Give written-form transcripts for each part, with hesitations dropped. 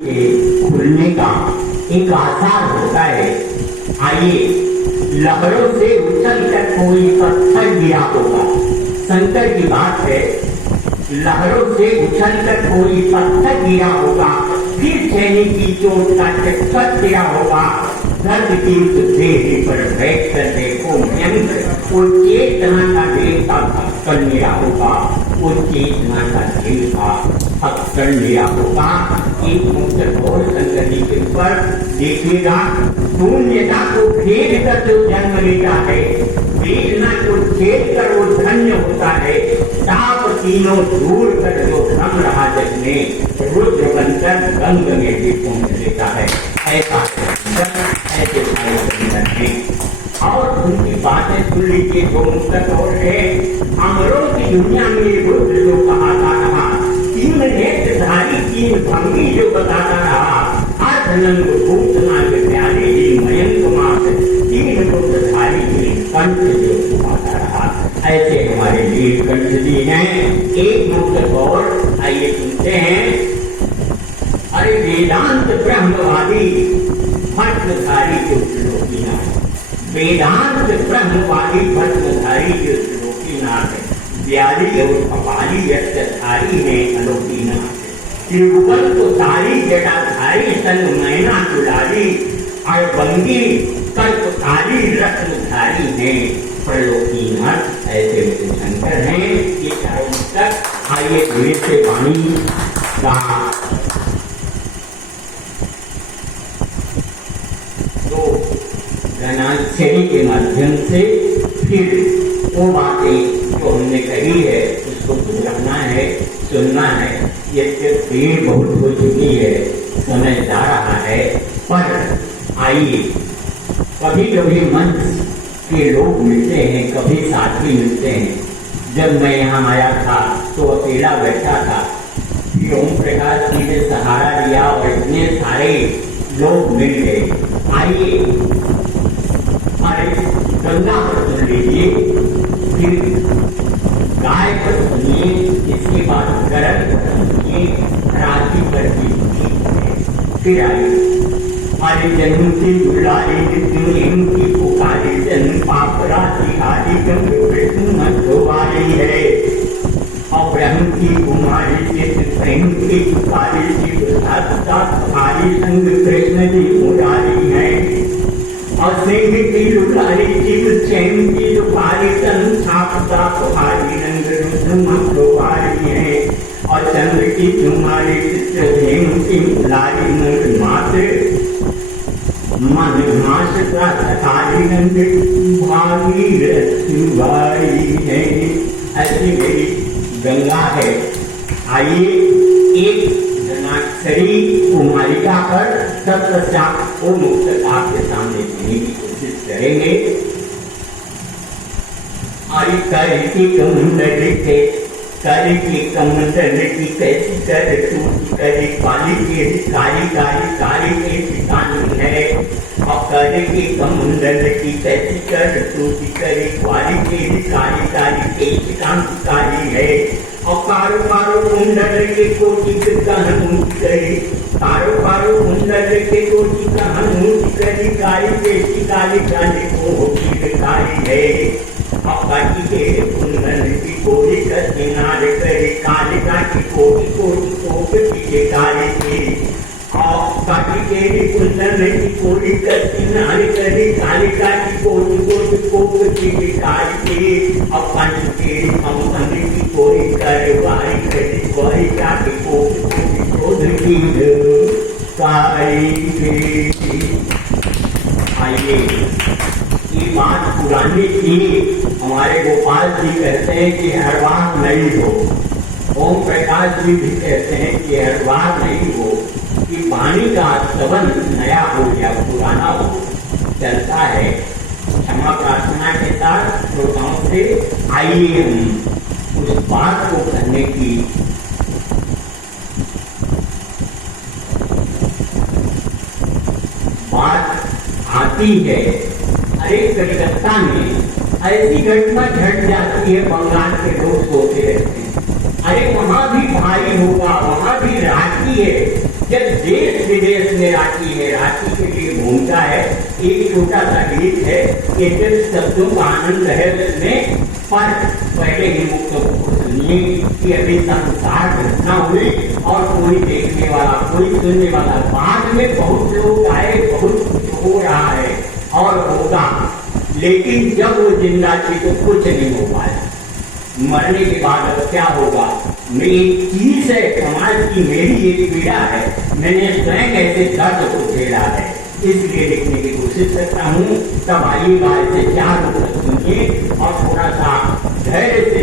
के खुलने का एक आसार होता है। आइए, लहरों से उछल कर कोई पत्थर गिरा होगा। शंकर की बात है, लहरों से उछल कर कोई पत्थर गिरा होगा, फिर छेनी की चोट का चक्कर गिरा होगा। दर्द की देह पर बैठ कर देखो भयंकर, वो चेतना का देह का पत्थर गिरा होगा, वो चेतना का देह का पत्थर गिरा होगा। एक मुक्त और संगति के ऊपर देखिएगा, शून्यता को फेर कर जो जन्म लेता है, वेदना को छेद कर वो धन्य होता है। ताप तीनों दूर कर जो रम रहा जग में, रुद्र बनकर गंग में भी पहुंच लेता है। ऐसा ऐसे है और उनकी बातें सुन लीजिए। जो मुक्त और है, अमरों की दुनिया में रुद्र जो कहाता रहा, तीन नेत्रधारी तीन भंगी जो बताता रहा, अर्धनंग भूतनाथ प्यारे ही मयंक मात तीन रुद्रधारी तीन कंठ जो सुनाता रहा। ऐसे हमारे वीर कंठ जी हैं। एक मुक्त और आइए सुनते हैं। अरे वेदांत ब्रह्मवादी भस्मधारी जो त्रिलोकीनाथ, वेदांत ब्रह्मवादी भस्मधारी जो त्रिलोकीनाथ, व्याली और कपाली यक्षधारी है अलोकीनाथ। त्रिभुवन को तारी जटाधारी सन मैना दुलारी, अड़बंगी कल्पकारी रत्नधारी है प्रलोकीनाथ। ऐसे शंकर हैं। ये चारों तक आइए धीरे से वाणी का ज्ञानाक्षरी के माध्यम से फिर वो बातें जो हमने कही है उसको सुनना है, सुनना है। ये देर बहुत हो चुकी है, समय जा रहा है, पर आइए, कभी कभी मंच के लोग मिलते हैं, कभी साथी मिलते हैं। जब मैं यहाँ आया था तो अकेला बैठा था, ओम प्रकाश जी ने सहारा दिया और इतने सारे लोग मिल गए। आइए, हमारे गंगा पर सुन लीजिए, फिर गाय पर सुनिए, इसके बाद गरज पर सुनिए, राजी पर भी सुनिए। फिर आइए, हमारे जन्म की दुलारी की पुकारी जन्म पाप राशि आदि गंगोवारी है। और ब्रह्म की कुमारी चित्त प्रेम की पुकारी शिवधारी संग कृष्ण जी मुरारी है। और सिंह की लुकारी शिव चैन की लुकारी तन छापता कुहारी रंग रुद्रमारी है। और चंद्र की कुमारी चित्र प्रेम की मुरारी नंद मात्र मन मास का सकारी रंग भागीरथी है। ऐसी मेरी गंगा है। आइए, एक जनाक्षरी कुमारिका पर तत्पश्चात वो मुक्त आपके सामने देने की कोशिश करेंगे। अरे कर की कमंडल थे, कर की कमंडल की कैसी कर तू करे काली के काली काली काली के ठिकानी है। और कर की कमंडल की कैसी कर तू करे काली के काली काली के ठिकानी काली है। और कारो कारो कुंडल के कोटि कहूँ करे, कारो कारो कुंडल के कोटि कहूँ करे, काली के काली काली को काली है। काटी के कुंडल की कोटि किनारे करे, कालिका की कोटि कोटि कोटि के काली की। और काटी के कुंडल की कोटि किनारे करे, कालिका की कोटि कोटि कोटि के काली की। और पंच के अंगन की कोटि करवाई करे, कोई काटी कोटि कोटि कोटि की काली की। आइए, ये बात पुरानी थी। हमारे गोपाल जी कहते हैं कि हर बार नहीं हो, ओम प्रकाश जी भी कहते हैं कि हर बार नहीं हो, कि पानी का संबंध नया हो या पुराना हो, चलता है। क्षमा प्रार्थना के साथ श्रोताओं से आइए हम उस बात को करने की बात आती है। अरे कलकत्ता में ऐसी घटना घट जाती है, बंगाल के लोग सोते रहते हैं अरे वहां भी भाई होगा, वहां भी राखी है। जब देश विदेश में रांची के लिए घूमता है, एक छोटा सा गीत है, एक शब्दों का आनंद है उसमें, पर पहले ही मुक्त सुनिए कि अभी संसार घटना हुई और कोई देखने वाला, कोई सुनने वाला, बाद में बहुत लोग आए, बहुत कुछ हो रहा है और होगा, लेकिन जब वो जिंदा थी तो कुछ नहीं हो पाया। मरने के बाद अब क्या होगा? मेरी एक चीज है, समाज की मेरी एक पीड़ा है, मैंने स्वयं ऐसे दर्द को झेला है, इसलिए लिखने की कोशिश करता हूँ। तब आइएगा, ऐसे 4 मिनट सुनिए और थोड़ा सा धैर्य से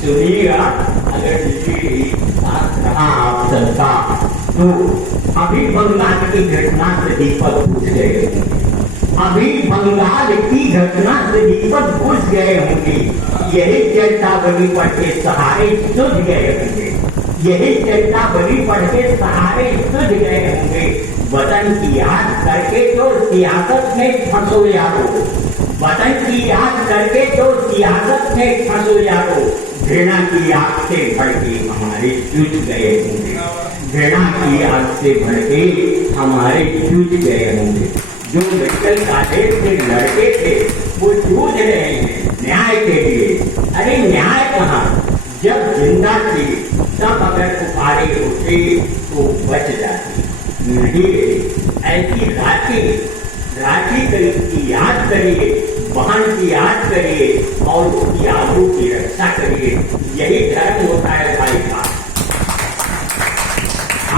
सुनिएगा। अगर किसी साथ रहा आप सबका तो अभी बंगाल की घटना से दीपक बुझ गए होंगे, अभी बंगाल की घटना से दीपक बुझ गए होंगे, यही चर्चा बनी पढ़ के सहारे सुझ गए होंगे, यही चर्चा बनी पढ़ के सहारे सुझ गए होंगे। वतन की याद करके तो सियासत में फंसो यारो, वतन की याद करके तो सियासत में फंसो यारो, घृणा की आग से भड़के हमारे जूझ गए होंगे, घृणा की आग से भड़के हमारे जूझ गए होंगे। जो मेडिकल कॉलेज के लड़के थे वो जूझ रहे हैं न्याय के लिए। अरे न्याय कहाँ? जब जिंदा थी तब अगर पुकारे होते तो बच जाती, नहीं ऐसी रांची की याद करिए, बहन की याद करिए और उसकी आबरू की रक्षा करिए, यही धर्म होता है भाई का।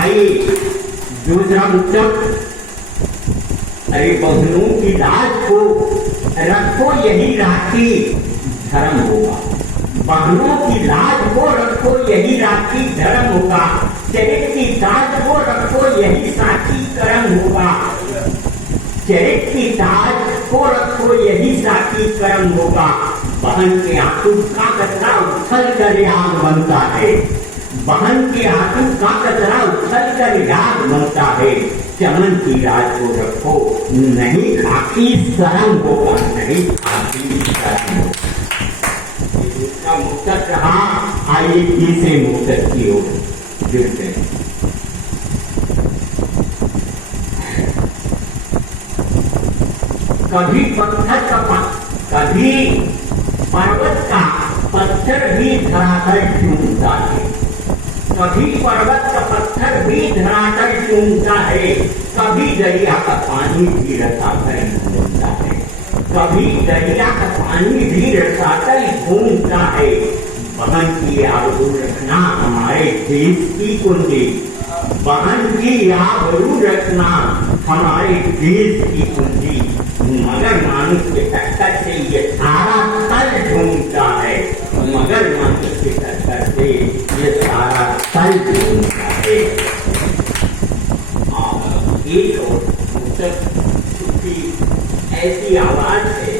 आइए दूसरा मुद्दा, अरे बहनों की लाज को रखो यही राखी धर्म होगा, बहनों की लाज को रखो यही राखी धर्म होगा, चरित्र की ताज को रखो यही साथी कर्म होगा, चरित्र की ताज को रखो यही साथी कर्म होगा। बहन के आंसू का कचरा उछल कर आग बनता है, बहन के आंसू का कचरा उछल कर आग बनता है, चमन की राज को रखो नहीं खाकी शर्म होगा, नहीं खाकी शर्म होगा। इसका मुक्तक रहा, आइए तीसरे मुक्तक की ओर जुड़ते हैं। कभी पत्थर का कभी पर्वत का पत्थर भी धरातल चूमता है, कभी पर्वत का पत्थर भी धरातल चूमता है, कभी दरिया का पानी भी रसातल घूमता है, कभी दरिया का पानी भी रसातल घूमता है। बहन की आबरू रखना हमारे देश की कुंजी, बहन की आबरू रखना हमारे देश की कुंजी, मगर मानुष के टक्कर से ये सारा तल घूमता है, मगर मानुष के टक्कर से ये सारा तल घूमता है। एक और ऐसी आवाज है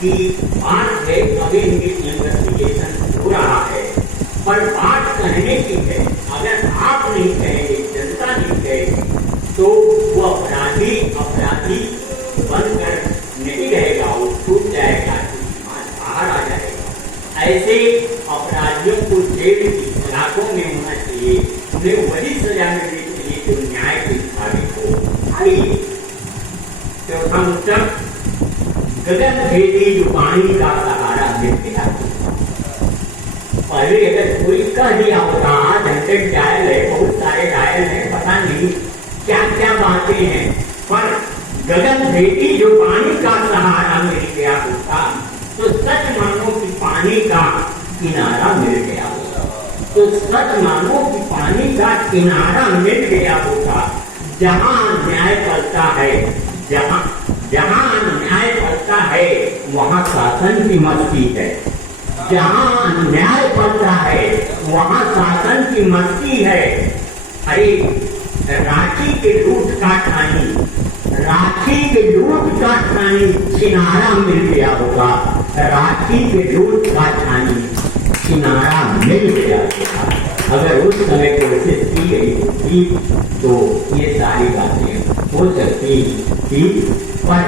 कि बात है, कभी इन्वेस्टिगेशन हो रहा है, पर बात कहने की है, अगर आप नहीं कहेंगे, जनता नहीं कहेगी तो वो अपराधी बनकर नहीं रहेगा, वो छूट जाएगा, बाहर आ जाएगा। ऐसे अपराधियों को जेल की सलाखों में होना चाहिए, उन्हें वही सजा मिलनी चाहिए जो न्याय के मुताबिक हो। आइए चौथा मुद्दा, गगन भेदी जो पानी का सहारा मिल गया। पहले अगर कोई कह दिया होता, झंझट जायल है, बहुत सारे घायल हैं, पता नहीं क्या क्या बातें हैं, पर गगन भेदी जो पानी का सहारा मिल गया होता तो सच मानो कि पानी का किनारा मिल गया होता, तो सच मानो कि पानी का किनारा मिल गया होता। जहाँ न्याय करता है, जहाँ न्याय करता है वहाँ शासन की मस्ती है, जहाँ न्याय करता है वहाँ शासन की मस्ती है। अरे रांची के लूट का ठानी, रांची के लूट का ठानी किनारा मिल गया होगा, रांची के लूट का ठानी किनारा मिल गया होगा। अगर उस समय कोशिश की गई होती तो ये सारी बातें हो सकती थी, पर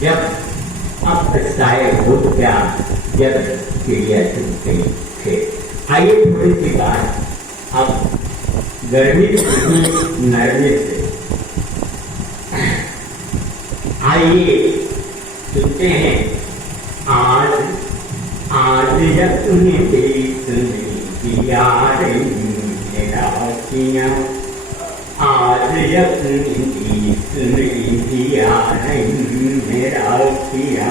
जब अब शायद हो गया जब चिड़िया चुप गई थे। आइए थोड़ी सी बात अब गर्मी से नरमी से। आइए सुनते हैं आज यत्न किया मेरा किया, आज यत्न किया मेरा किया।